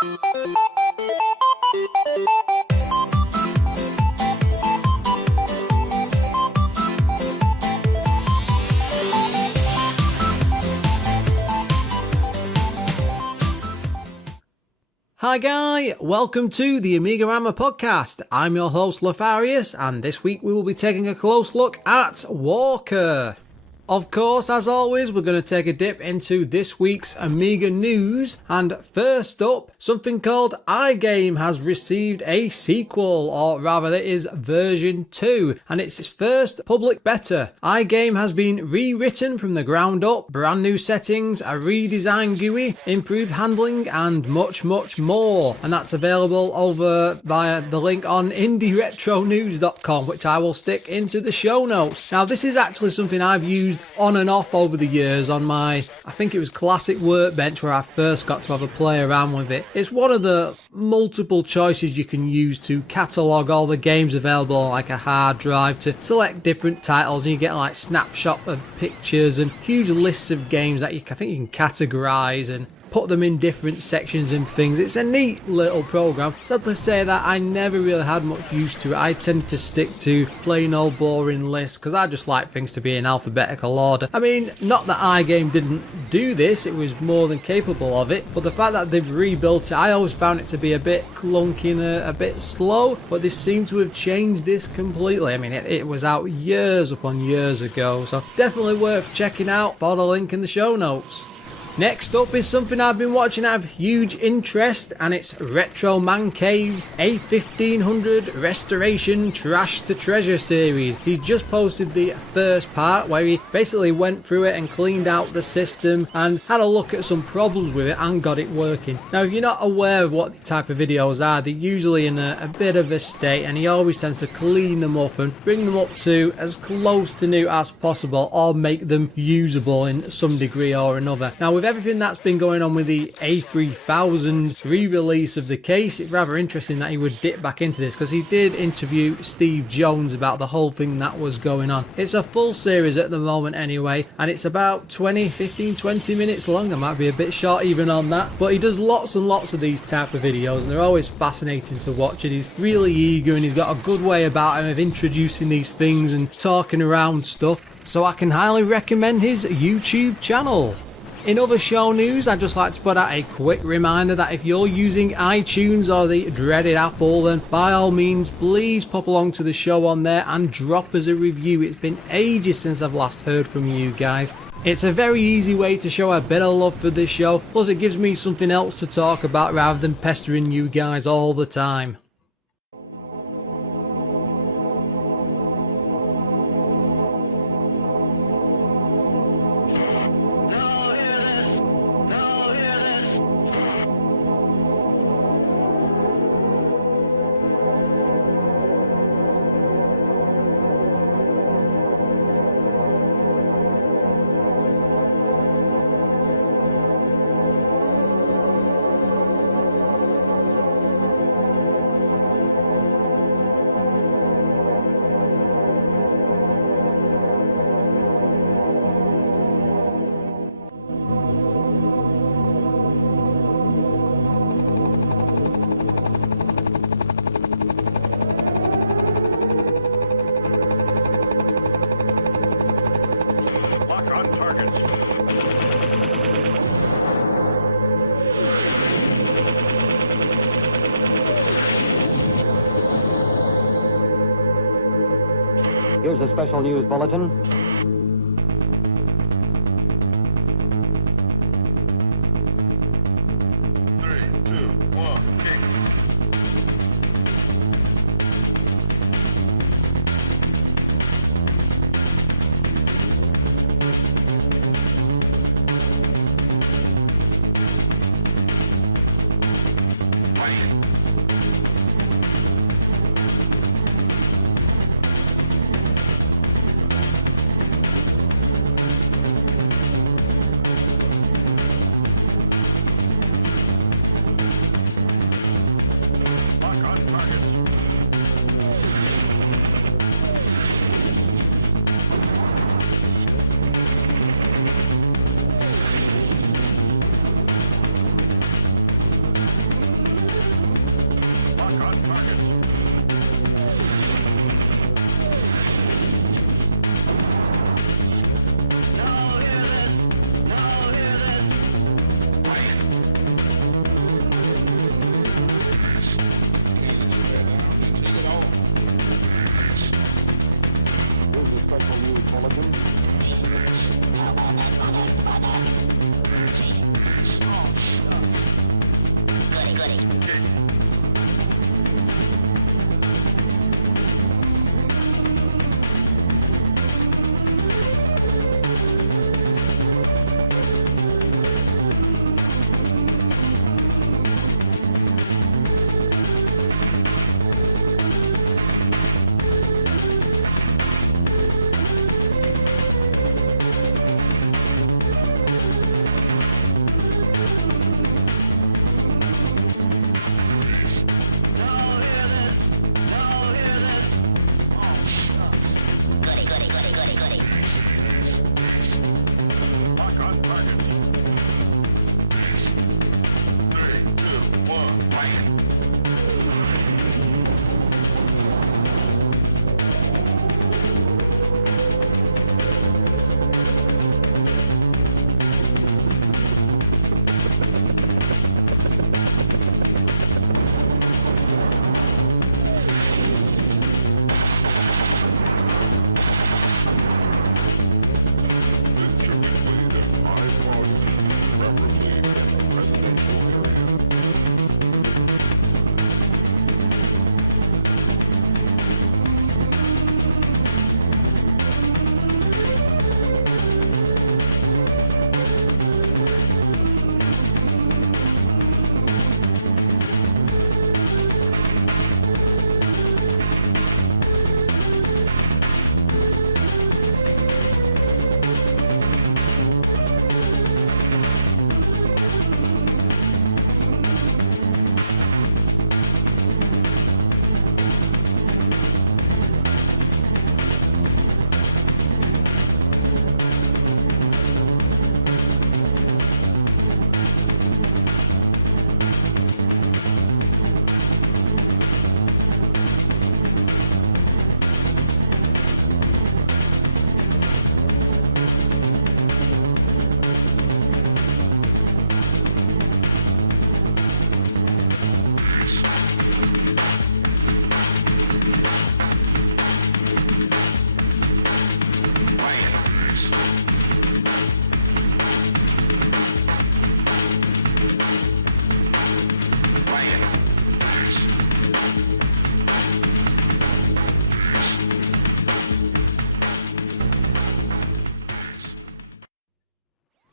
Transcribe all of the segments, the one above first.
Hi Guy, welcome to the AMIGArama podcast. I'm your host Lefarius, and this week we will be taking a close look at Walker. Of course, as always, we're going to take a dip into this week's Amiga news, and first up, something called iGame has received a sequel, or rather it is version 2, and it's its first public beta. iGame has been rewritten from the ground up, brand new settings, a redesigned GUI, improved handling, and much more, and that's available over via the link on indieretronews.com, which I will stick into the show notes. Now, this is actually something I've used on and off over the years on my, I think it was Classic Workbench where I first got to have a play around with it. It's one of the multiple choices you can use to catalogue all the games available on like a hard drive to select different titles, and you get like snapshot of pictures and huge lists of games that I think you can categorise and put them in different sections and things. It's a neat little program. Sad to say that I never really had much use to it. I tend to stick to plain old boring lists because I just like things to be in alphabetical order. I mean, not that iGame didn't do this, it was more than capable of it, but the fact that they've rebuilt it, I always found it to be a bit clunky and a bit slow, but they seem to have changed this completely. I mean, it was out years upon years ago, so definitely worth checking out. For the link in the show notes. Next up is something I've been watching out of huge interest, and it's Retro Man Cave's A1500 Restoration Trash to Treasure series. He's just posted the first part where he basically went through it and cleaned out the system and had a look at some problems with it and got it working. Now, if you're not aware of what type of videos are, they're usually in a bit of a state, and he always tends to clean them up and bring them up to as close to new as possible, or make them usable in some degree or another. Now, with everything that's been going on with the A3000 re-release of the case, it's rather interesting that he would dip back into this, because he did interview Steve Jones about the whole thing that was going on. It's a full series at the moment anyway, and it's about 20 minutes long. I might be a bit short even on that, but he does lots and lots of these type of videos, and they're always fascinating to watch. And he's really eager, and he's got a good way about him of introducing these things and talking around stuff, so I can highly recommend his YouTube channel. In other show news, I'd just like to put out a quick reminder that if you're using iTunes or the dreaded Apple, then by all means please pop along to the show on there and drop us a review. It's been ages since I've last heard from you guys. It's a very easy way to show a bit of love for this show, plus it gives me something else to talk about rather than pestering you guys all the time. Here's a special news bulletin.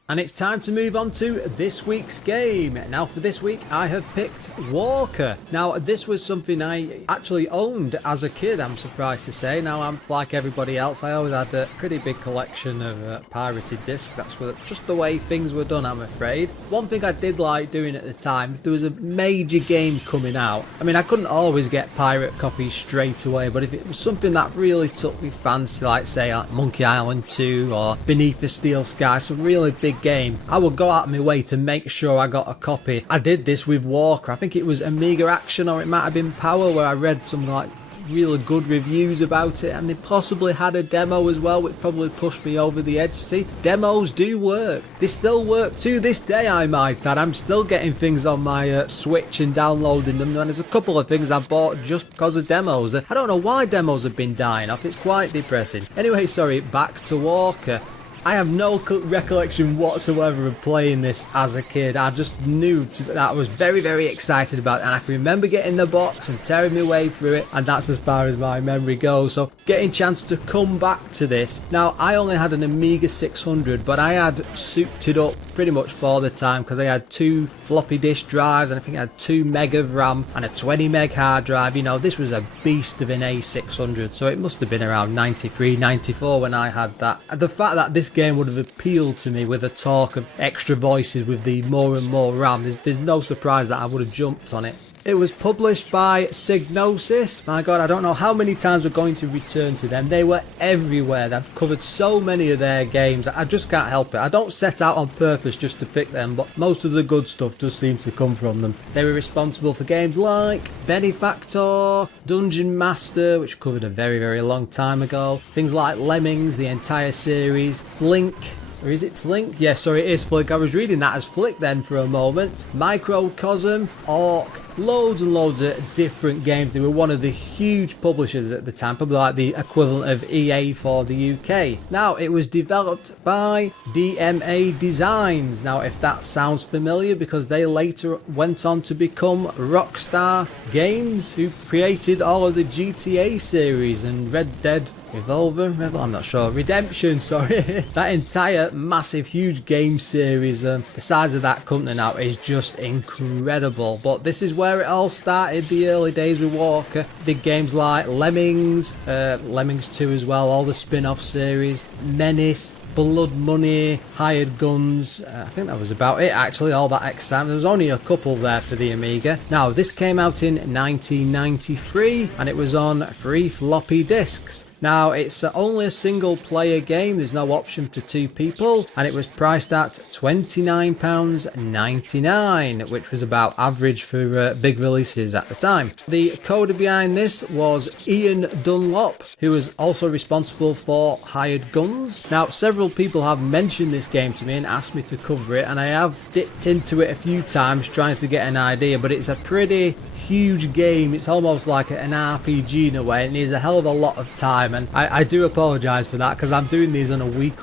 And it's time to move on to this week's game. Now for this week I have picked Walker. Now this was something I actually owned as a kid, I'm surprised to say. Now I'm like everybody else, I always had a pretty big collection of pirated discs. That's just the way things were done, I'm afraid. One thing I did like doing at the time, if there was a major game coming out, I mean I couldn't always get pirate copies straight away, but if it was something that really took me fancy, like say Monkey Island 2 or Beneath the Steel Sky, some really big game, I would go out of my way to make sure I got a copy. I did this with Walker. I think it was Amiga Action, or it might have been Power, where I read some like really good reviews about it, and they possibly had a demo as well, which probably pushed me over the edge. See, demos do work. They still work to this day, I might add. I'm still getting things on my Switch and downloading them, and there's a couple of things I bought just because of demos. I don't know why demos have been dying off. It's quite depressing. Anyway, sorry, back to Walker. I have no recollection whatsoever of playing this as a kid. I just knew that I was very, very excited about it, and I can remember getting the box and tearing my way through it, and that's as far as my memory goes. So getting a chance to come back to this. Now I only had an Amiga 600, but I had souped it up pretty much for the time, because I had 2 floppy disk drives, and I think I had 2 meg of RAM and a 20 meg hard drive. You know, this was a beast of an A600, so it must have been around 93, 94 when I had that. The fact that this game would have appealed to me with the talk of extra voices with the more and more RAM, there's no surprise that I would have jumped on it. It was published by Psygnosis. My god, I don't know how many times we're going to return to them. They were everywhere. They've covered so many of their games. I just can't help it. I don't set out on purpose just to pick them, but most of the good stuff does seem to come from them. They were responsible for games like Benefactor, Dungeon Master, which covered a very, very long time ago. Things like Lemmings, the entire series, Blink. Or is it Flink? Yeah, sorry, it is Flink. I was reading that as Flick then for a moment. Microcosm, Orc, loads and loads of different games. They were one of the huge publishers at the time, probably like the equivalent of EA for the UK. Now, it was developed by DMA Designs. Now, if that sounds familiar, because they later went on to become Rockstar Games, who created all of the GTA series and Red Dead I'm not sure, Redemption, sorry. That entire massive huge game series, the size of that company now is just incredible. But this is where it all started, the early days with Walker. Did games like Lemmings, Lemmings 2 as well, all the spin-off series, Menace, Blood Money, Hired Guns. I think that was about it actually, all that excitement. There was only a couple there for the Amiga. Now, this came out in 1993 and it was on 3 floppy disks. Now, it's only a single player game, there's no option for 2 people, and it was priced at £29.99, which was about average for big releases at the time. The coder behind this was Ian Dunlop, who was also responsible for Hired Guns. Now, several people have mentioned this game to me and asked me to cover it, and I have dipped into it a few times trying to get an idea, but it's a pretty huge game. It's almost like an RPG in a way, and it needs a hell of a lot of time, and I do apologise for that because I'm doing these on a week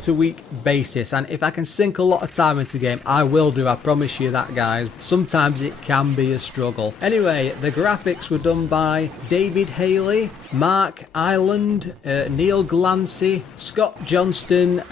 to week basis, and if I can sink a lot of time into the game, I will do, I promise you that, guys. Sometimes it can be a struggle. Anyway, the graphics were done by David Haley, Mark Island, Neil Glancy, Scott Johnston,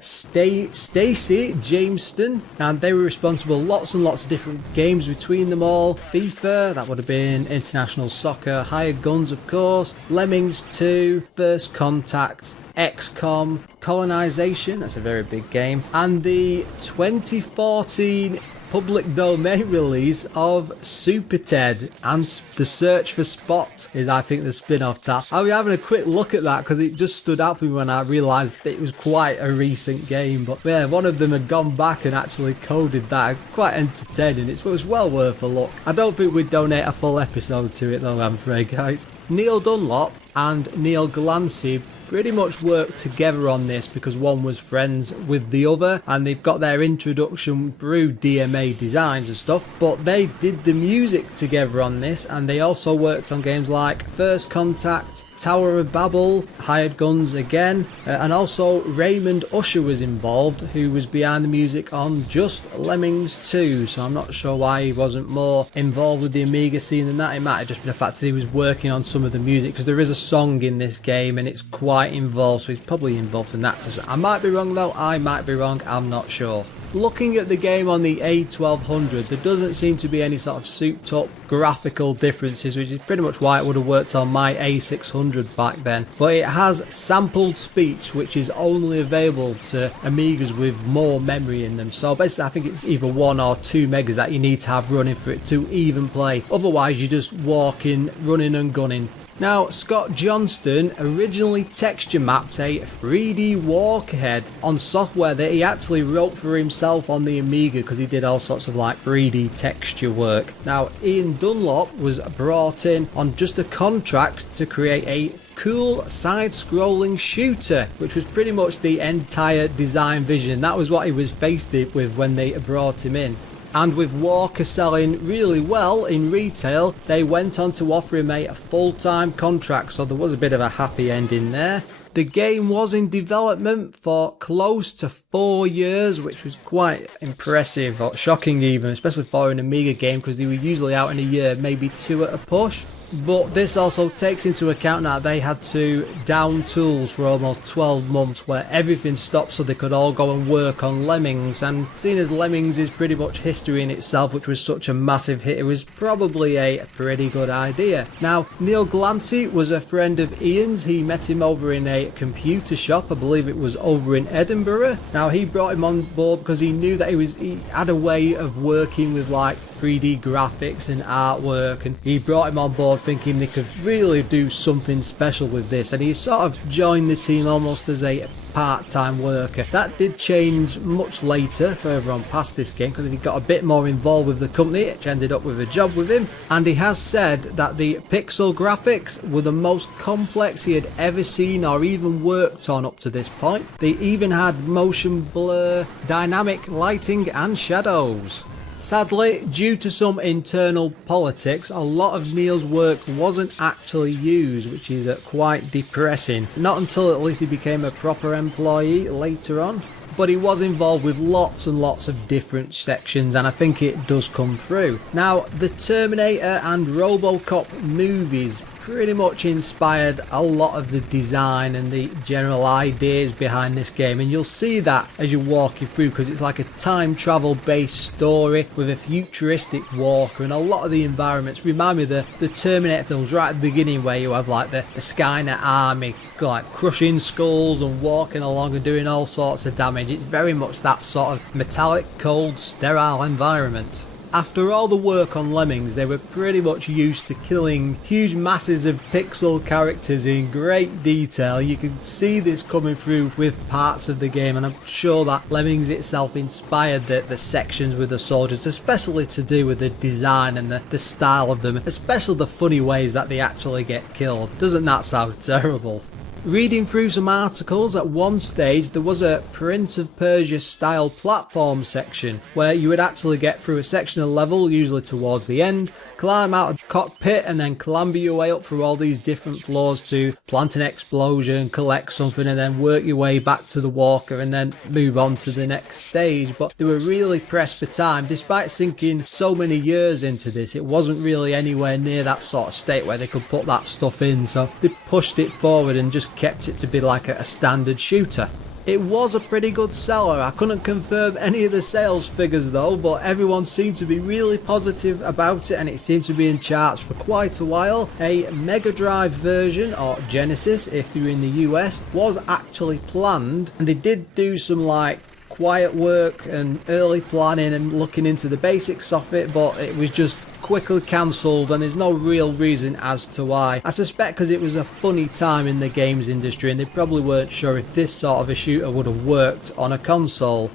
Stacey Jameston, and they were responsible lots and lots of different games between them all. FIFA, that would have been International Soccer, Hired Guns of course, Lemmings 2, First Contact, XCOM, Colonization, that's a very big game, and the 2014 public domain release of Super Ted and The Search for Spot is, I think, the spin-off tap. I'll be having a quick look at that because it just stood out for me when I realised that it was quite a recent game. But yeah, one of them had gone back and actually coded that. Quite entertaining. It was well worth a look. I don't think we'd donate a full episode to it though, I'm afraid, guys. Neil Dunlop and Neil Glancy pretty much worked together on this because one was friends with the other, and they've got their introduction through DMA Designs and stuff, but they did the music together on this, and they also worked on games like First Contact, Tower of Babel, Hired Guns again, and also Raymond Usher was involved, who was behind the music on just Lemmings 2, so I'm not sure why he wasn't more involved with the Amiga scene than that. It might have just been the fact that he was working on some of the music, because there is a song in this game and it's quite involved, so he's probably involved in that. I might be wrong though, I might be wrong, I'm not sure. Looking at the game on the A1200, there doesn't seem to be any sort of souped up graphical differences, which is pretty much why it would have worked on my A600 back then. But it has sampled speech, which is only available to Amigas with more memory in them. So basically I think it's either 1 or 2 megas that you need to have running for it to even play. Otherwise you're just walking, running and gunning. Now, Scott Johnston originally texture mapped a 3D Walkerhead on software that he actually wrote for himself on the Amiga, because he did all sorts of like 3D texture work. Now, Ian Dunlop was brought in on just a contract to create a cool side-scrolling shooter, which was pretty much the entire design vision. That was what he was faced with when they brought him in. And with Walker selling really well in retail, they went on to offer him a full-time contract, so there was a bit of a happy ending there. The game was in development for close to 4 years, which was quite impressive, or shocking even, especially for an Amiga game, because they were usually out in a year, maybe 2 at a push. But this also takes into account that they had to down tools for almost 12 months, where everything stopped so they could all go and work on Lemmings, and seeing as Lemmings is pretty much history in itself, which was such a massive hit, it was probably a pretty good idea. Now, Neil Glancy was a friend of Ian's. He met him over in a computer shop, I believe it was over in Edinburgh. Now, he brought him on board because he knew that he had a way of working with like 3D graphics and artwork, and he brought him on board thinking they could really do something special with this, and he sort of joined the team almost as a part-time worker. That did change much later, further on past this game, because he got a bit more involved with the company, which ended up with a job with him, and he has said that the pixel graphics were the most complex he had ever seen or even worked on up to this point. They even had motion blur, dynamic lighting and shadows. Sadly, due to some internal politics, a lot of Neil's work wasn't actually used, which is quite depressing. Not until at least he became a proper employee later on. But he was involved with lots and lots of different sections, and I think it does come through. Now, the Terminator and Robocop movies pretty much inspired a lot of the design and the general ideas behind this game, and you'll see that as you walk it through, because it's like a time travel based story with a futuristic walker, and a lot of the environments remind me of the Terminator films right at the beginning, where you have like the Skynet army like crushing skulls and walking along and doing all sorts of damage. It's very much that sort of metallic, cold, sterile environment. After all the work on Lemmings, they were pretty much used to killing huge masses of pixel characters in great detail. You can see this coming through with parts of the game, and I'm sure that Lemmings itself inspired the sections with the soldiers, especially to do with the design and the style of them, especially the funny ways that they actually get killed. Doesn't that sound terrible? Reading through some articles, at one stage there was a Prince of Persia style platform section where you would actually get through a section of level, usually towards the end, climb out of the cockpit and then clamber your way up through all these different floors to plant an explosion, collect something, and then work your way back to the walker and then move on to the next stage. But they were really pressed for time. Despite sinking so many years into this, it wasn't really anywhere near that sort of state where they could put that stuff in, so they pushed it forward and just kept it to be like a standard shooter. It was a pretty good seller. I couldn't confirm any of the sales figures though, but everyone seemed to be really positive about it, and it seemed to be in charts for quite a while. A Mega Drive version, or Genesis if you're in the US, was actually planned, and they did do some like quiet work and early planning and looking into the basics of it, but it was just quickly cancelled, and there's no real reason as to why. I suspect because it was a funny time in the games industry and they probably weren't sure if this sort of a shooter would have worked on a console.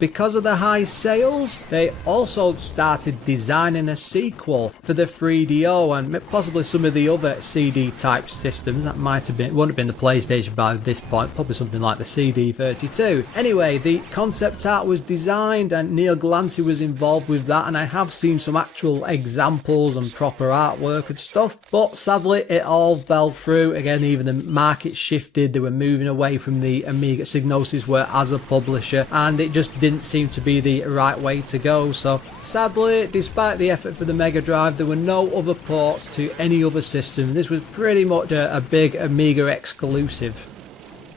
Because of the high sales, they also started designing a sequel for the 3DO and possibly some of the other CD type systems. That might have been, wouldn't have been the PlayStation by this point, probably something like the CD32. Anyway, the concept art was designed and Neil Glancy was involved with that, and I have seen some actual examples and proper artwork and stuff, but sadly it all fell through. Again, even the market shifted, they were moving away from the Amiga. Psygnosis were as a publisher, and it just didn't seem to be the right way to go. So sadly, despite the effort for the Mega Drive, there were no other ports to any other system. This was pretty much a big Amiga exclusive.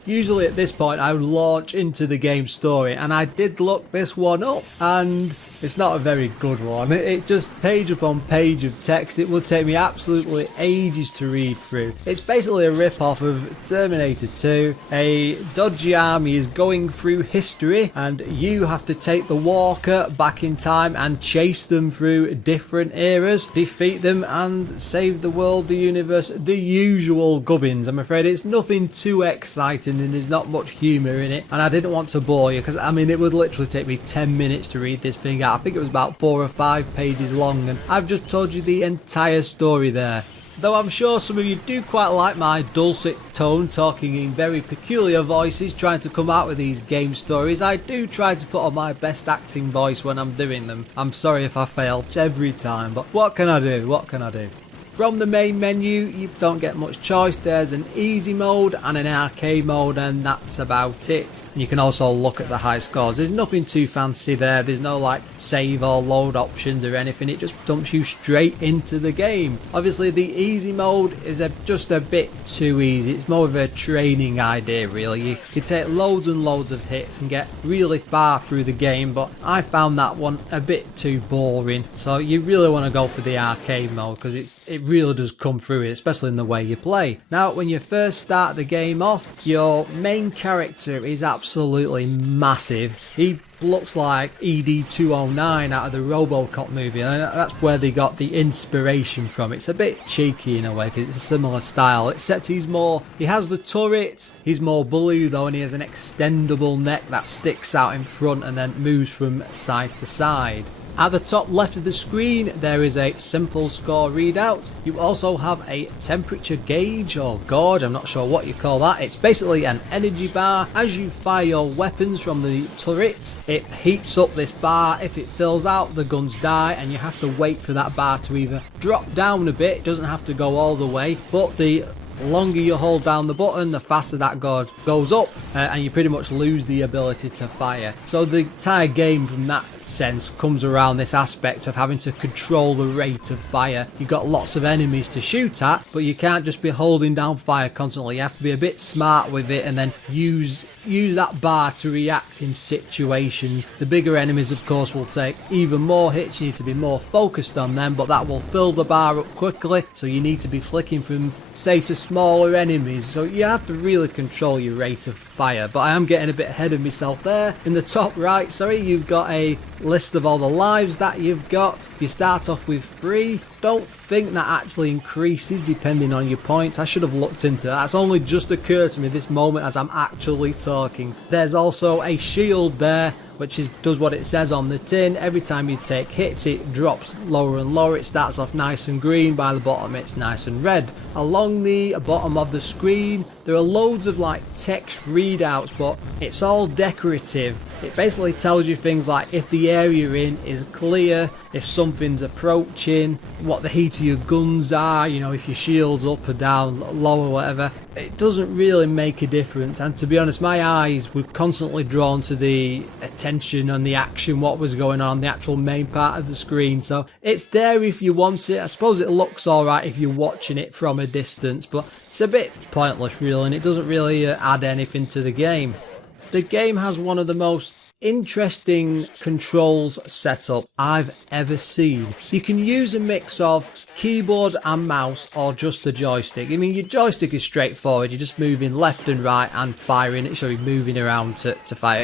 Usually at this point I would launch into the game story, and I did look this one up, and it's not a very good one. It's just page upon page of text. It will take me absolutely ages to read through. It's basically a rip-off of Terminator 2. A dodgy army is going through history, and you have to take the walker back in time and chase them through different eras, defeat them and save the world, the universe, the usual gubbins. I'm afraid it's nothing too exciting and there's not much humour in it, and I didn't want to bore you because I mean it would literally take me 10 minutes to read this thing out. I think it was about 4 or 5 pages long, and I've just told you the entire story there. Though I'm sure some of you do quite like my dulcet tone, talking in very peculiar voices, trying to come out with these game stories. I do try to put on my best acting voice when I'm doing them. I'm sorry if I fail every time, but what can I do? What can I do? From the main menu, you don't get much choice. There's an easy mode and an arcade mode, and that's about it. And you can also look at the high scores. There's nothing too fancy there. There's no like save or load options or anything. It just dumps you straight into the game. Obviously the easy mode is just a bit too easy. It's more of a training idea really. You can take loads and loads of hits and get really far through the game, but I found that one a bit too boring. So you really want to go for the arcade mode because it really does come through it, especially in the way you play. Now when you first start the game off, your main character is absolutely massive. He looks like ED-209 out of the Robocop movie, and that's where they got the inspiration from. It's a bit cheeky in a way because it's a similar style, except he has the turret. He's more blue though, and he has an extendable neck that sticks out in front and then moves from side to side. At the top left of the screen there is a simple score readout. You also have a temperature gauge or gauge, I'm not sure what you call that. It's basically an energy bar. As you fire your weapons from the turret, it heats up this bar. If it fills out, the guns die, and you have to wait for that bar to either drop down a bit, it doesn't have to go all the way, but the longer you hold down the button, the faster that gauge goes up, and you pretty much lose the ability to fire. So the entire game from that sense comes around this aspect of having to control the rate of fire. You've got lots of enemies to shoot at, but you can't just be holding down fire constantly. You have to be a bit smart with it and then use that bar to react in situations. The bigger enemies of course will take even more hits. You need to be more focused on them, but that will fill the bar up quickly, so you need to be flicking from say to smaller enemies, so you have to really control your rate of fire. But I am getting a bit ahead of myself there. In the top right, sorry, you've got a list of all the lives that you've got. You start off with 3. Don't think that actually increases depending on your points. I should have looked into that. That's only just occurred to me this moment as I'm actually talking. There's also a shield there, which does what it says on the tin. Every time you take hits, it drops lower and lower. It starts off nice and green, by the bottom it's nice and red. Along the bottom of the screen there are loads of like text readouts, but it's all decorative. It basically tells you things like if the area you're in is clear, if something's approaching, what the heat of your guns are, you know, if your shield's up or down, low or whatever. It doesn't really make a difference, and to be honest my eyes were constantly drawn to the attention and the action, what was going on the actual main part of the screen. So it's there if you want it. I suppose it looks alright if you're watching it from a distance, but it's a bit pointless really, and it doesn't really add anything to the game. The game has one of the most interesting controls setup I've ever seen. You can use a mix of keyboard and mouse or just the joystick. I mean, your joystick is straightforward, you're just moving left and right and firing, moving around to fire.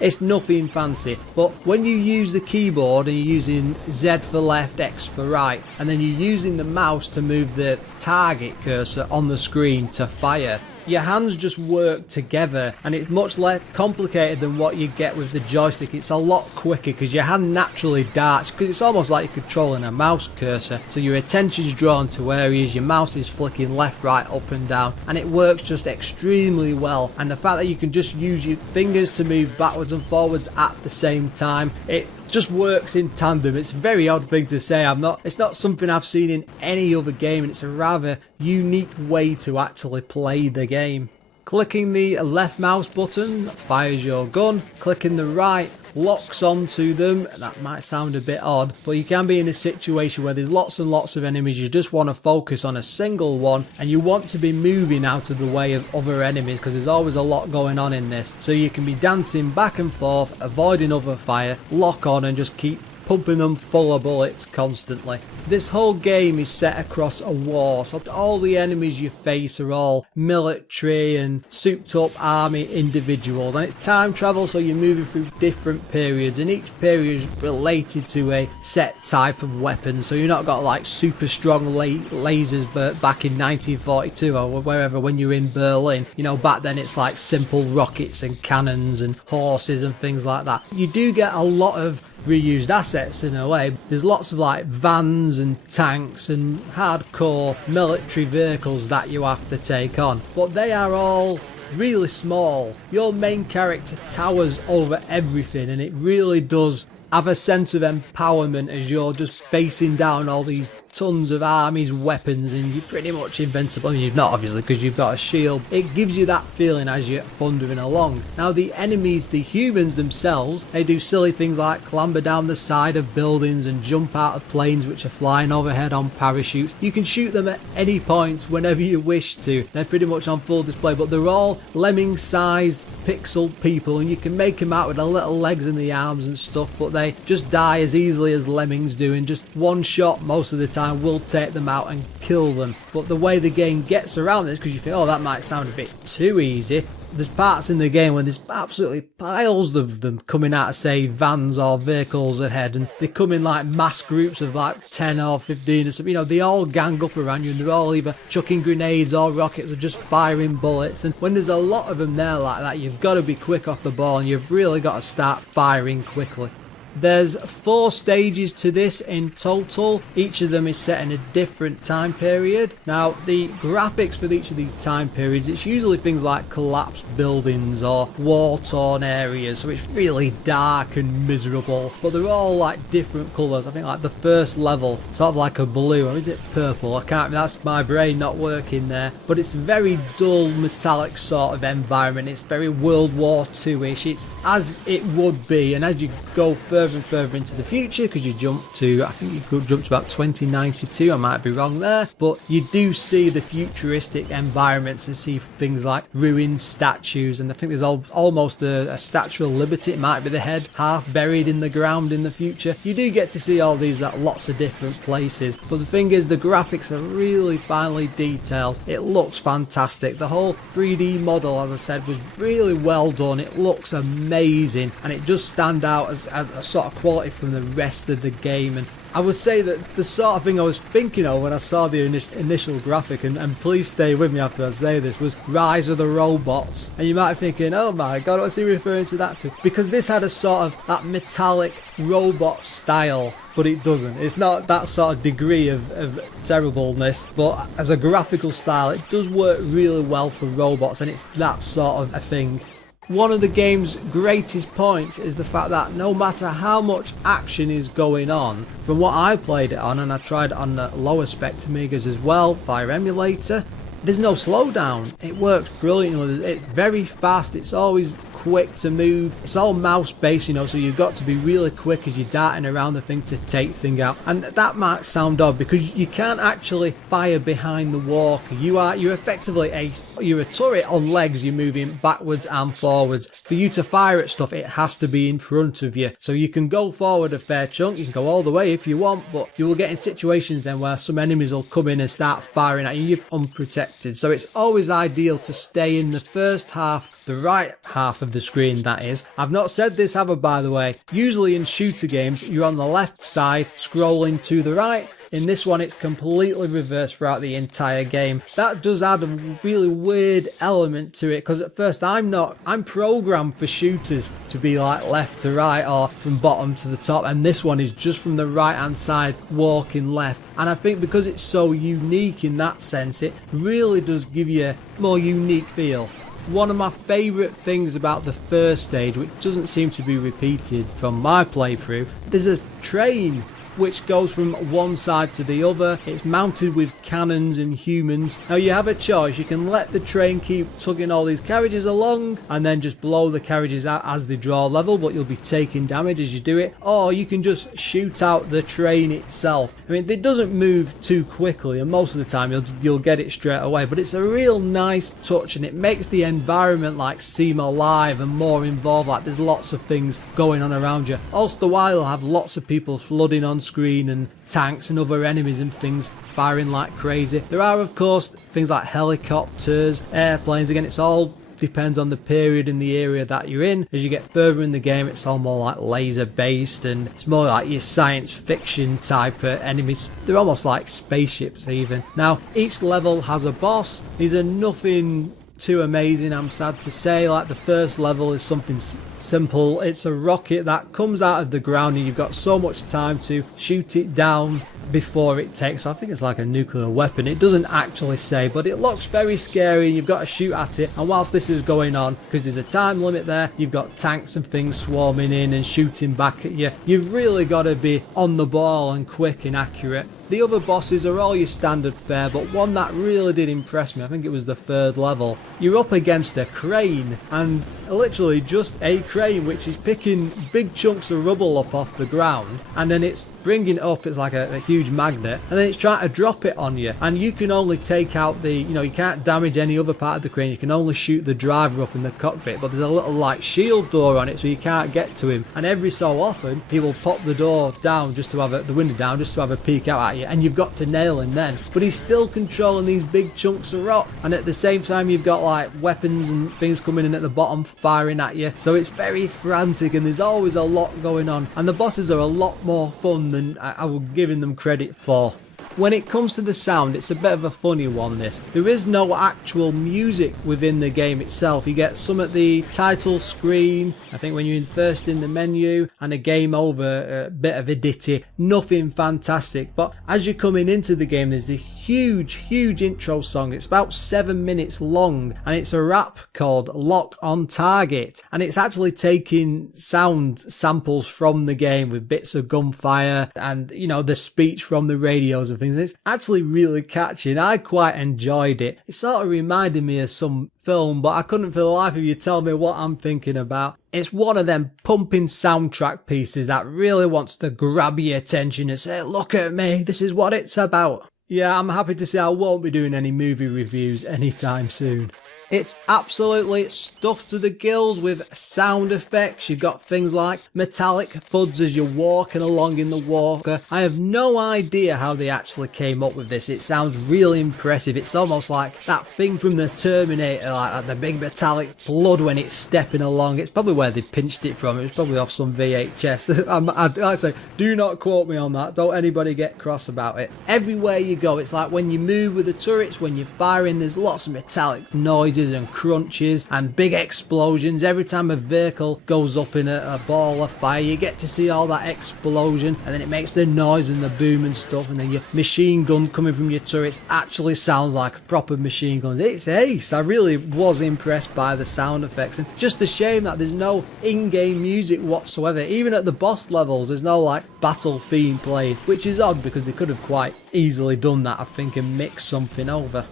It's nothing fancy, but when you use the keyboard and you're using Z for left, X for right, and then you're using the mouse to move the target cursor on the screen to fire, your hands just work together, and it's much less complicated than what you get with the joystick. It's a lot quicker because your hand naturally darts, because it's almost like you're controlling a mouse cursor, so your attention's drawn to areas, your mouse is flicking left, right, up and down, and it works just extremely well. And the fact that you can just use your fingers to move backwards and forwards at the same time, it just works in tandem. It's a very odd thing to say. It's not something I've seen in any other game, and it's a rather unique way to actually play the game. Clicking the left mouse button fires your gun. Clicking the right locks onto them. That might sound a bit odd, but you can be in a situation where there's lots and lots of enemies. You just want to focus on a single one, and you want to be moving out of the way of other enemies because there's always a lot going on in this. So you can be dancing back and forth, avoiding other fire, lock on and just keep pumping them full of bullets constantly. This whole game is set across a war, so all the enemies you face are all military and souped up army individuals, and it's time travel, so you're moving through different periods, and each period is related to a set type of weapon. So you're not got like super strong lasers but back in 1942 or wherever when you're in Berlin. You know, back then it's like simple rockets and cannons and horses and things like that. You do get a lot of reused assets in a way. There's lots of like vans and tanks and hardcore military vehicles that you have to take on, but they are all really small. Your main character towers over everything, and it really does have a sense of empowerment as you're just facing down all these tons of armies, weapons, and you're pretty much invincible. I mean, you're not obviously because you've got a shield. It gives you that feeling as you're thundering along. Now the enemies, the humans themselves, they do silly things like clamber down the side of buildings and jump out of planes which are flying overhead on parachutes. You can shoot them at any point whenever you wish to. They're pretty much on full display, but they're all lemming sized pixel people, and you can make them out with the little legs and the arms and stuff, but they just die as easily as lemmings do, and just one shot most of the time will take them out and kill them. But the way the game gets around this, because you think, oh, that might sound a bit too easy, there's parts in the game when there's absolutely piles of them coming out of, say, vans or vehicles ahead, and they come in like mass groups of like 10 or 15 or something. You know, they all gang up around you, and they're all either chucking grenades or rockets or just firing bullets. And when there's a lot of them there like that, you've got to be quick off the ball, and you've really got to start firing quickly. There's 4 stages to this in total. Each of them is set in a different time period. Now, the graphics for each of these time periods, it's usually things like collapsed buildings or war-torn areas, so it's really dark and miserable, but they're all like different colours. I think like the first level, sort of like a blue, or is it purple? I can't, that's my brain not working there, but it's a very dull metallic sort of environment. It's very World War II-ish. It's as it would be, and as you go further and further into the future, because you jump to, I think you could jump to about 2092, I might be wrong there, but you do see the futuristic environments and see things like ruined statues, and I think there's almost a Statue of Liberty. It might be the head half buried in the ground in the future. You do get to see all these at lots of different places, but the thing is, the graphics are really finely detailed. It looks fantastic. The whole 3D model, as I said, was really well done. It looks amazing, and it does stand out as a sort of quality from the rest of the game. And I would say that the sort of thing I was thinking of when I saw the initial graphic, and please stay with me after I say this, was Rise of the Robots. And you might be thinking, oh my god, what's he referring to that to? Because this had a sort of that metallic robot style, but it doesn't. It's not that sort of degree of terribleness, but as a graphical style, it does work really well for robots, and it's that sort of a thing. One of the game's greatest points is the fact that no matter how much action is going on, from what I played it on, and I tried it on the lower spec Amigas as well via emulator, there's no slowdown. It works brilliantly. It's very fast. It's always quick to move. It's all mouse based, you know, so you've got to be really quick as you're darting around the thing to take thing out. And that might sound odd because you can't actually fire behind the walker. You're effectively you're a turret on legs. You're moving backwards and forwards. For you to fire at stuff, it has to be in front of you. So you can go forward a fair chunk. You can go all the way if you want, but you will get in situations then where some enemies will come in and start firing at you. You're unprotected. So it's always ideal to stay in the first half, the right half of the screen, that is. I've not said this, have I, by the way? Usually in shooter games, you're on the left side scrolling to the right. In this one, it's completely reversed throughout the entire game. That does add a really weird element to it, because at first I'm programmed for shooters to be like left to right or from bottom to the top, and this one is just from the right hand side walking left. And I think because it's so unique in that sense, it really does give you a more unique feel. One of my favourite things about the first stage, which doesn't seem to be repeated from my playthrough, there's a train which goes from one side to the other. It's mounted with cannons and humans. Now you have a choice. You can let the train keep tugging all these carriages along and then just blow the carriages out as they draw level, but you'll be taking damage as you do it. Or you can just shoot out the train itself. I mean, it doesn't move too quickly, and most of the time you'll get it straight away, but it's a real nice touch, and it makes the environment like seem alive and more involved, like there's lots of things going on around you. Also, the while you'll have lots of people flooding on screen and tanks and other enemies and things firing like crazy. There are, of course, things like helicopters, airplanes. Again, it's all depends on the period and the area that you're in. As you get further in the game, it's all more like laser based, and it's more like your science fiction type of enemies. They're almost like spaceships even. Now, each level has a boss. These are nothing too amazing, I'm sad to say. Like the first level is something simple. It's a rocket that comes out of the ground, and you've got so much time to shoot it down before it takes off. I think it's like a nuclear weapon. It doesn't actually say, but it looks very scary, and you've got to shoot at it. And whilst this is going on, because there's a time limit there, you've got tanks and things swarming in and shooting back at you. You've really got to be on the ball and quick and accurate. The other bosses are all your standard fare, but one that really did impress me, I think it was the third level. You're up against a crane, and literally just a crane, which is picking big chunks of rubble up off the ground, and then it's bringing it up. It's like a huge magnet, and then it's trying to drop it on you, and you can only take out the, you can't damage any other part of the crane. You can only shoot the driver up in the cockpit, but there's a little like shield door on it, so you can't get to him, and every so often he will pop the door down just to have the window down just to have a peek out at you, and you've got to nail him then. But he's still controlling these big chunks of rock, and at the same time you've got like weapons and things coming in at the bottom firing at you, so it's very frantic, and there's always a lot going on, and the bosses are a lot more fun than I was giving them credit for. When it comes to the sound, it's a bit of a funny one this. There is no actual music within the game itself. You get some at the title screen, I think when you're first in the menu, and a game over, a bit of a ditty, nothing fantastic. But as you're coming into the game, there's this huge intro song. It's about 7 minutes long, and it's a rap called Lock on Target, and it's actually taking sound samples from the game with bits of gunfire and, you know, the speech from the radios and things. It's actually really catchy, and I quite enjoyed it. It sort of reminded me of some film, but I couldn't for the life of you tell me what I'm thinking about. It's one of them pumping soundtrack pieces that really wants to grab your attention and say, look at me, this is what it's about. Yeah, I'm happy to say I won't be doing any movie reviews anytime soon. It's absolutely stuffed to the gills with sound effects. You've got things like metallic thuds as you're walking along in the walker. I have no idea how they actually came up with this. It sounds really impressive. It's almost like that thing from the Terminator, like the big metallic blood when it's stepping along. It's probably where they pinched it from. It was probably off some VHS. I say, do not quote me on that. Don't anybody get cross about it. Everywhere you go, it's like when you move with the turrets, when you're firing, there's lots of metallic noise and crunches and big explosions. Every time a vehicle goes up in a ball of fire, you get to see all that explosion, and then it makes the noise and the boom and stuff, and then your machine gun coming from your turrets actually sounds like proper machine guns. It's ace. I really was impressed by the sound effects, and just a shame that there's no in-game music whatsoever. Even at the boss levels, there's no like battle theme played, which is odd because they could have quite easily done that, I think, and mixed something over.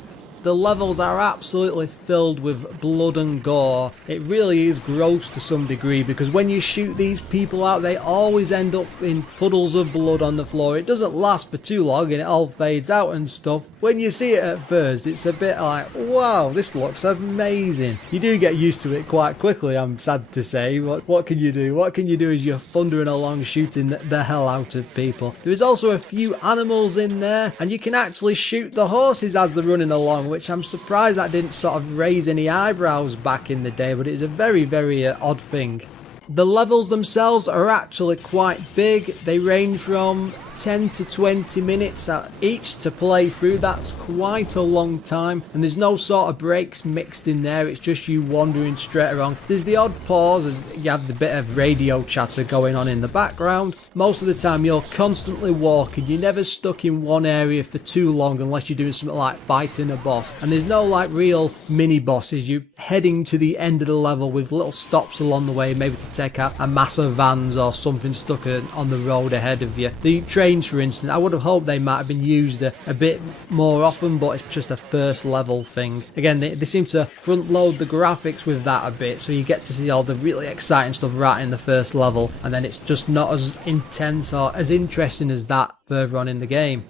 The levels are absolutely filled with blood and gore. It really is gross to some degree, because when you shoot these people out, they always end up in puddles of blood on the floor. It doesn't last for too long and it all fades out and stuff. When you see it at first, it's a bit like, wow, this looks amazing. You do get used to it quite quickly, I'm sad to say. What can you do? What can you do as you're thundering along shooting the hell out of people? There is also a few animals in there, and you can actually shoot the horses as they're running along, which I'm surprised that didn't sort of raise any eyebrows back in the day, but it is a very odd thing. The levels themselves are actually quite big. They range from 10 to 20 minutes each to play through. That's quite a long time, and there's no sort of breaks mixed in there. It's just you wandering straight along. There's the odd pause as you have the bit of radio chatter going on in the background. Most of the time you're constantly walking. You're never stuck in one area for too long unless you're doing something like fighting a boss, and there's no like real mini bosses. You're heading to the end of the level with little stops along the way, maybe to take out a mass of vans or something stuck on the road ahead of you. The trains, for instance, I would have hoped they might have been used a bit more often, but it's just a first level thing. Again, they seem to front load the graphics with that a bit, so you get to see all the really exciting stuff right in the first level, and then it's just not as intense or as interesting as that further on in the game.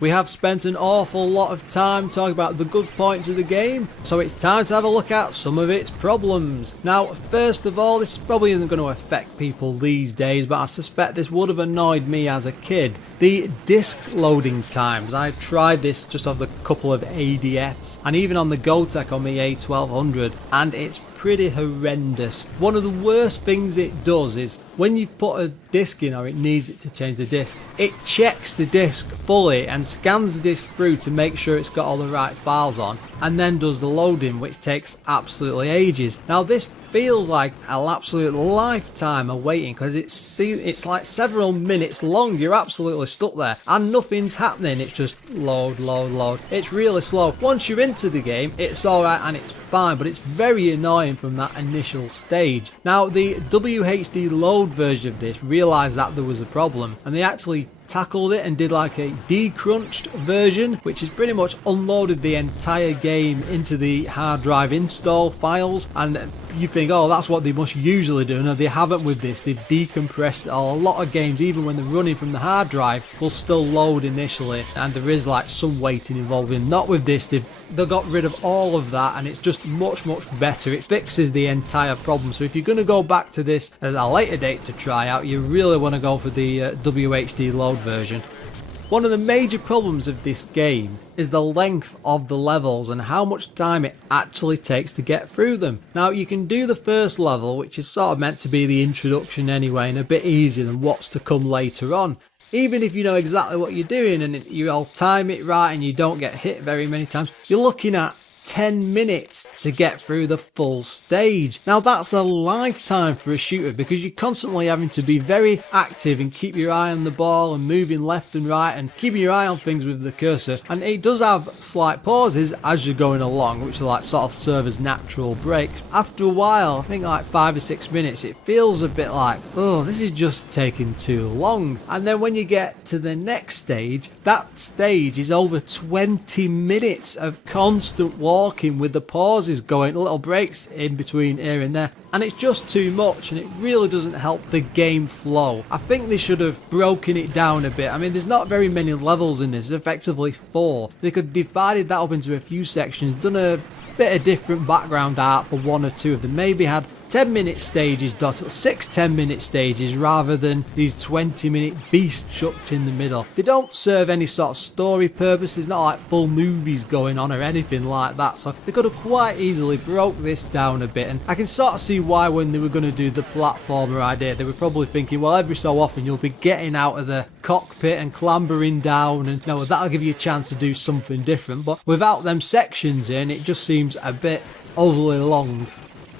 We have spent an awful lot of time talking about the good points of the game, so it's time to have a look at some of its problems. Now, first of all, this probably isn't going to affect people these days, but I suspect this would have annoyed me as a kid. The disk loading times. I tried this just off the couple of ADFs, and even on the Gotek on the A1200, and it's pretty horrendous. One of the worst things it does is when you put a disc in, or it needs it to change the disc, it checks the disc fully and scans the disc through to make sure it's got all the right files on, and then does the loading, which takes absolutely ages. Now this feels like an absolute lifetime of waiting, because it's like several minutes long. You're absolutely stuck there and nothing's happening. It's just load. It's really slow. Once you're into the game, it's alright and it's fine, but it's very annoying from that initial stage. Now, the WHD load version of this realised that there was a problem, and they actually tackled it and did like a decrunched version, which has pretty much unloaded the entire game into the hard drive install files. And you think, oh, that's what they must usually do. No, they haven't with this. They've decompressed it. A lot of games, even when they're running from the hard drive, will still load initially, and there is like some waiting involved in. Not with this. They got rid of all of that, and it's just much better. It fixes the entire problem. So if you're going to go back to this at a later date to try out, you really want to go for the WHD load version. One of the major problems of this game is the length of the levels and how much time it actually takes to get through them. Now, you can do the first level, which is sort of meant to be the introduction anyway, and a bit easier than what's to come later on. even if you know exactly what you're doing and you all time it right and you don't get hit very many times, you're looking at 10 minutes to get through the full stage. Now that's a lifetime for a shooter because you're constantly having to be very active and keep your eye on the ball and moving left and right and keeping your eye on things with the cursor. And it does have slight pauses as you're going along, which are like sort of serve as natural breaks. After a while, I think like 5 or 6 minutes, it feels a bit like, oh, this is just taking too long. And then when you get to the next stage, that stage is over 20 minutes of constant walking with the pauses going, little breaks in between here and there, and it's just too much and it really doesn't help the game flow. I think they should have broken it down a bit. I mean, there's not very many levels in this, effectively 4. They could have divided that up into a few sections, done a bit of different background art for 1 or 2 of them, maybe had 10-minute stages, 6 10-minute stages rather than these 20-minute beasts chucked in the middle. They don't serve any sort of story purpose. There's not like full movies going on or anything like that, so they could have quite easily broke this down a bit. And I can sort of see why when they were going to do the platformer idea, they were probably thinking, well, every so often you'll be getting out of the cockpit and clambering down, and no, that'll give you a chance to do something different. But without them sections in, it just seems a bit overly long.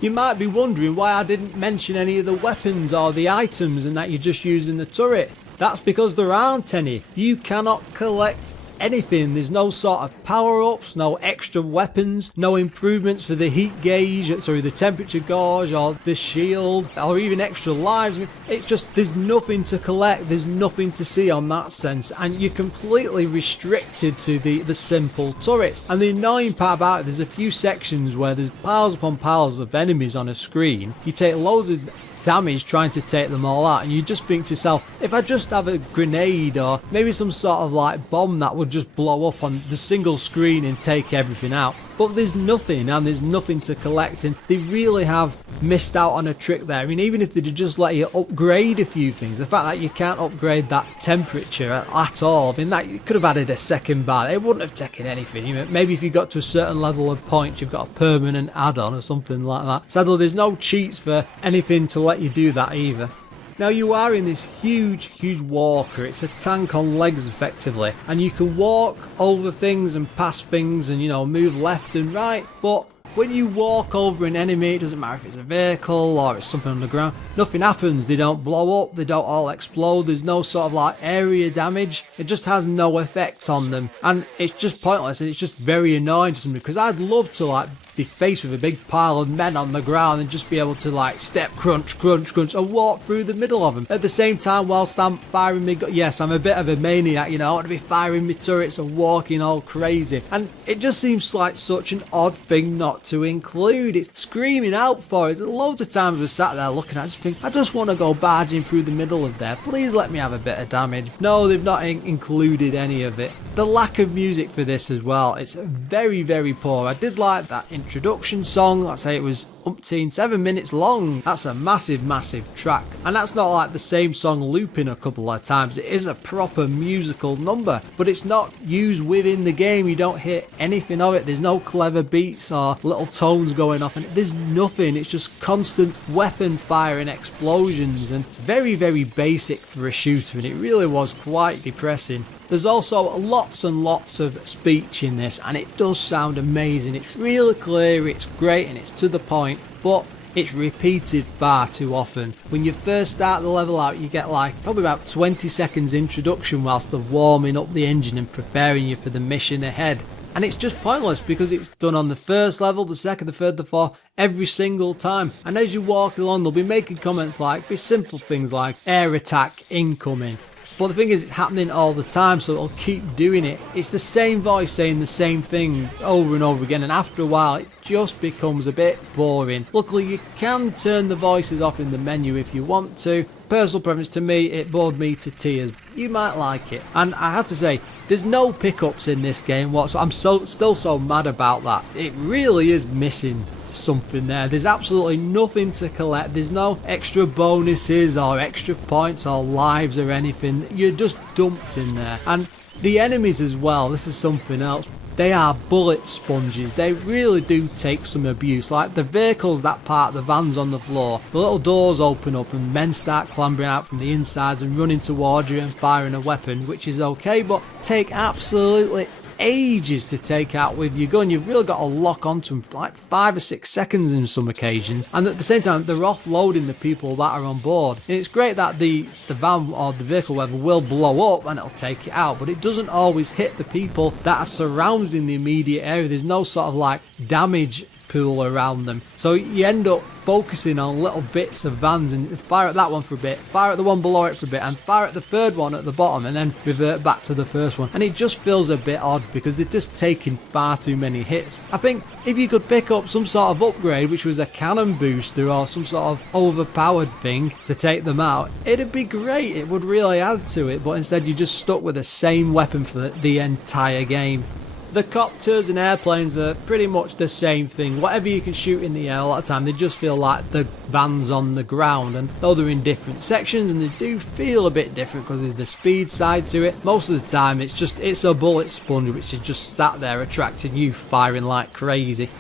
You might be wondering why I didn't mention any of the weapons or the items and that you're just using the turret. That's because there aren't any. You cannot collect anything. There's no sort of power-ups, no extra weapons, no improvements for the heat gauge, the temperature gauge or the shield, or even extra lives. I mean, it's just, there's nothing to collect, there's nothing to see on that sense, and you're completely restricted to the simple turrets. And the annoying part about it, there's a few sections where there's piles upon piles of enemies on a screen. You take loads of damage trying to take them all out, and you just think to yourself, if I just have a grenade or maybe some sort of like bomb that would just blow up on the single screen and take everything out. But there's nothing, and there's nothing to collect, and they really have missed out on a trick there. I mean, even if they'd just let you upgrade a few things, the fact that you can't upgrade that temperature at all, I mean, that you could have added a second bar. It wouldn't have taken anything. You know, maybe if you got to a certain level of points, you've got a permanent add-on or something like that. Sadly, there's no cheats for anything to let you do that either. Now you are in this huge walker. It's a tank on legs effectively, and you can walk over things and past things and, you know, move left and right, but when you walk over an enemy, it doesn't matter if it's a vehicle or it's something on the ground, nothing happens. They don't blow up, they don't all explode, there's no sort of like area damage. It just has no effect on them, and it's just pointless, and it's just very annoying to somebody, because I'd love to like be faced with a big pile of men on the ground and just be able to like step crunch and walk through the middle of them at the same time whilst I'm firing me yes, I'm a bit of a maniac, you know, I want to be firing me turrets and walking all crazy, and it just seems like such an odd thing not to include. It's screaming out for it. Loads of times we're sat there looking at it, just think, I just want to go barging through the middle of there, please let me have a bit of damage. No, they've not included any of it. The lack of music for this as well, it's very poor. I did like that introduction song. I'd say it was 7 minutes long. That's a massive track, and that's not like the same song looping a couple of times. It is a proper musical number, but it's not used within the game. You don't hear anything of it. There's no clever beats or little tones going off, and there's nothing. It's just constant weapon fire and explosions, and it's very basic for a shooter, and it really was quite depressing. There's also lots and lots of speech in this, and it does sound amazing. It's really clear, it's great, and it's to the point, but it's repeated far too often. When you first start the level out, you get like probably about 20 seconds introduction whilst they're warming up the engine and preparing you for the mission ahead. And it's just pointless because it's done on the first level, the second, the third, the fourth, every single time. And as you walk along, they'll be making comments like, be simple things like air attack incoming. But the thing is, it's happening all the time, so it'll keep doing it. It's the same voice saying the same thing over and over again, and after a while it just becomes a bit boring. Luckily, you can turn the voices off in the menu if you want to. Personal preference, to me, it bored me to tears. You might like it. And I have to say, there's no pickups in this game whatsoever. I'm still so mad about that. It really is missing something there. There's absolutely nothing to collect. There's no extra bonuses or extra points or lives or anything. You're just dumped in there. And the enemies as well, this is something else. they are bullet sponges. They really do take some abuse. Like the vehicles that park the vans on the floor, the little doors open up and men start clambering out from the insides and running towards you and firing a weapon, which is okay, but take absolutely ages to take out with your gun. You've really got to lock onto them for like 5 or 6 seconds in some occasions, and at the same time they're offloading the people that are on board. And it's great that the van or the vehicle whatever will blow up and it'll take it out, but it doesn't always hit the people that are surrounded in the immediate area. There's no sort of like damage pool around them, so you end up focusing on little bits of vans and fire at that one for a bit, fire at the one below it for a bit, and fire at the third one at the bottom, and then revert back to the first one. And it just feels a bit odd because they're just taking far too many hits. I think if you could pick up some sort of upgrade, which was a cannon booster or some sort of overpowered thing to take them out, it'd be great. It would really add to it, but instead you're just stuck with the same weapon for the entire game. The copters and airplanes are pretty much the same thing. Whatever you can shoot in the air, a lot of time they just feel like the vans on the ground, and though they're in different sections and they do feel a bit different because of the speed side to it, most of the time it's a bullet sponge which is just sat there attracting you, firing like crazy.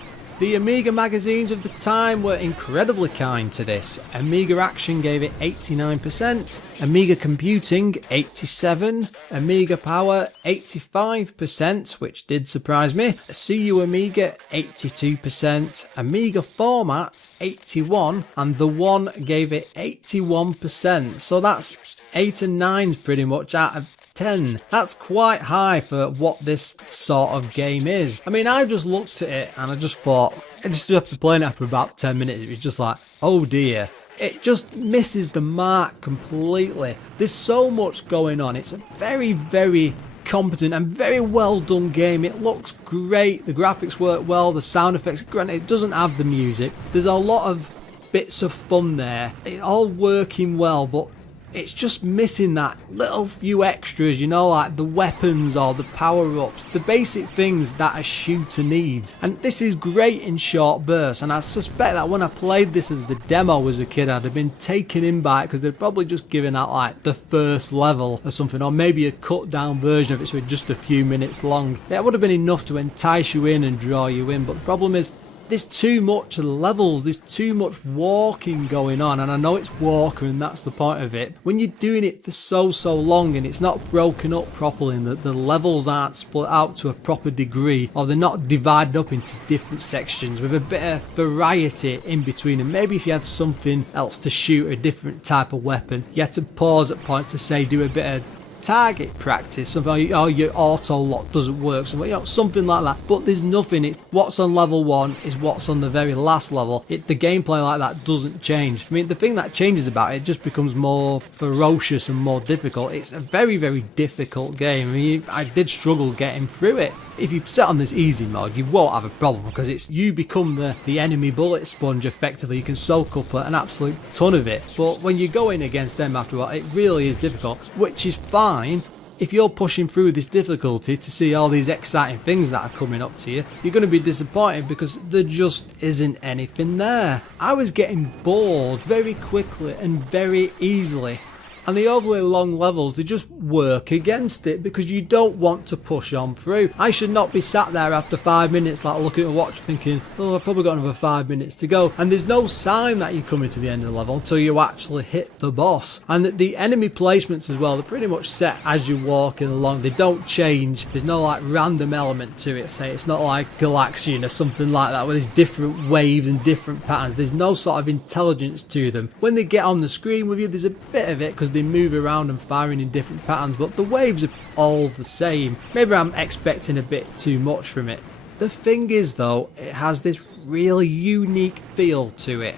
The Amiga magazines of the time were incredibly kind to this. Amiga Action gave it 89%, Amiga Computing 87%, Amiga Power 85%, which did surprise me, CU Amiga 82%, Amiga Format 81%, and The One gave it 81%. So that's 8 and 9s pretty much out of 10. That's quite high for what this sort of game is. I mean, I just looked at it and I just thought, I just have to play it after about 10 minutes. It was just like, oh dear. It just misses the mark completely. There's so much going on. It's a very, very competent and very well done game. It looks great. The graphics work well. The sound effects, granted, it doesn't have the music. There's a lot of bits of fun there. It's all working well, but it's just missing that little few extras, you know, like the weapons or the power-ups, the basic things that a shooter needs. And this is great in short bursts, and I suspect that when I played this as the demo as a kid, I'd have been taken in by it because they'd probably just given out like the first level or something, or maybe a cut down version of it so it's just a few minutes long. It would have been enough to entice you in and draw you in, but the problem is there's too much levels, there's too much walking going on, and I know it's Walker and that's the point of it. When you're doing it for so long and it's not broken up properly and the levels aren't split out to a proper degree, or they're not divided up into different sections with a bit of variety in between, and maybe if you had something else to shoot, a different type of weapon, you had to pause at points to say do a bit of target practice, something, oh, your auto lock doesn't work, something, you know, something like that. But there's nothing. It's what's on level 1 is what's on the very last level. The gameplay like that doesn't change. I mean, the thing that changes about it just becomes more ferocious and more difficult. It's a very, very difficult game. I mean, I did struggle getting through it. If you set on this easy mode, you won't have a problem because it's you become the enemy bullet sponge effectively. You can soak up an absolute ton of it. But when you go in against them after a while, it really is difficult, which is fine. If you're pushing through this difficulty to see all these exciting things that are coming up to you, you're going to be disappointed because there just isn't anything there. I was getting bored very quickly and very easily. And the overly long levels, they just work against it because you don't want to push on through. I should not be sat there after 5 minutes like looking at a watch thinking, oh, I've probably got another 5 minutes to go. And there's no sign that you're coming to the end of the level until you actually hit the boss. And the enemy placements as well, they're pretty much set as you're walking along. They don't change. There's no like random element to it. Say it's not like Galaxian or something like that where there's different waves and different patterns. There's no sort of intelligence to them. When they get on the screen with you, there's a bit of it because they move around and firing in different patterns, but the waves are all the same. Maybe I'm expecting a bit too much from it. The thing is though, it has this really unique feel to it.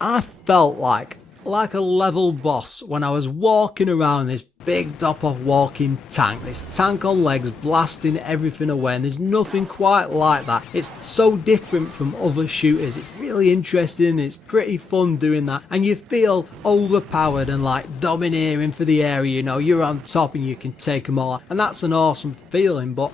I felt like a level boss when I was walking around this big dopper walking tank, this tank on legs blasting everything away, and there's nothing quite like that. It's so different from other shooters. It's really interesting, it's pretty fun doing that, and you feel overpowered and like domineering for the area, you know, you're on top and you can take them all out, and that's an awesome feeling. But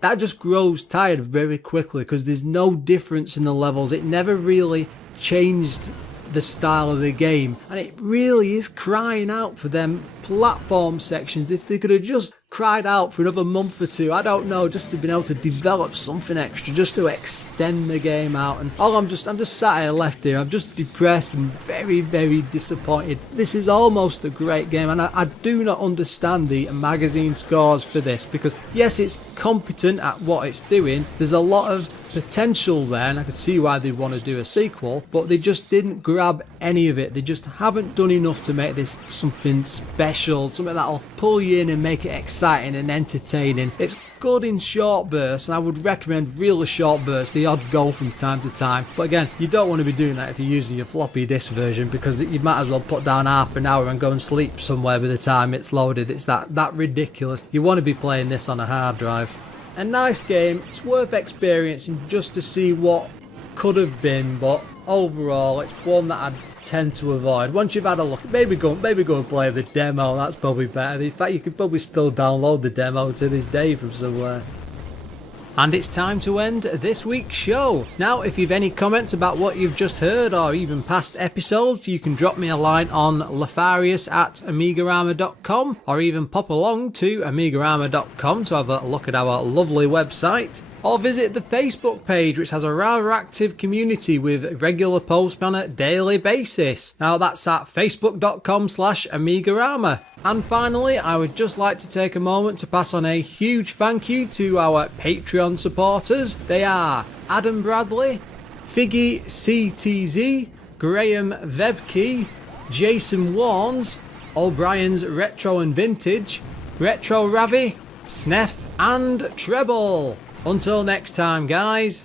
that just grows tired very quickly because there's no difference in the levels. It never really changed the style of the game, and it really is crying out for them platform sections. If they could have just cried out for another month or two, I don't know, just to be able to develop something extra, just to extend the game out. And I'm just sat here left here, I'm just depressed and very, very disappointed. This is almost a great game, and I do not understand the magazine scores for this, because yes, it's competent at what it's doing, there's a lot of potential there, and I could see why they want to do a sequel, but they just didn't grab any of it. They just haven't done enough to make this something special, something that'll pull you in and make it exciting and entertaining. It's good in short bursts, and I would recommend real short bursts, the odd goal from time to time. But again, you don't want to be doing that if you're using your floppy disk version, because you might as well put down half an hour and go and sleep somewhere by the time it's loaded. It's that ridiculous. You want to be playing this on a hard drive. A nice game, it's worth experiencing just to see what could have been, but overall it's one that I'd tend to avoid. Once you've had a look, maybe go and play the demo, that's probably better. In fact, you could probably still download the demo to this day from somewhere. And it's time to end this week's show. Now, if you've any comments about what you've just heard or even past episodes, you can drop me a line on lefarius@amigarama.com, or even pop along to amigarama.com to have a look at our lovely website. Or visit the Facebook page, which has a rather active community with regular posts on a daily basis. Now that's at facebook.com/AMIGArama. And finally, I would just like to take a moment to pass on a huge thank you to our Patreon supporters. They are Adam Bradley, Figgy CTZ, Graham Vebke, Jason Warnes, O'Brien's Retro and Vintage, Retro Ravi, Sneff and Treble. Until next time, guys.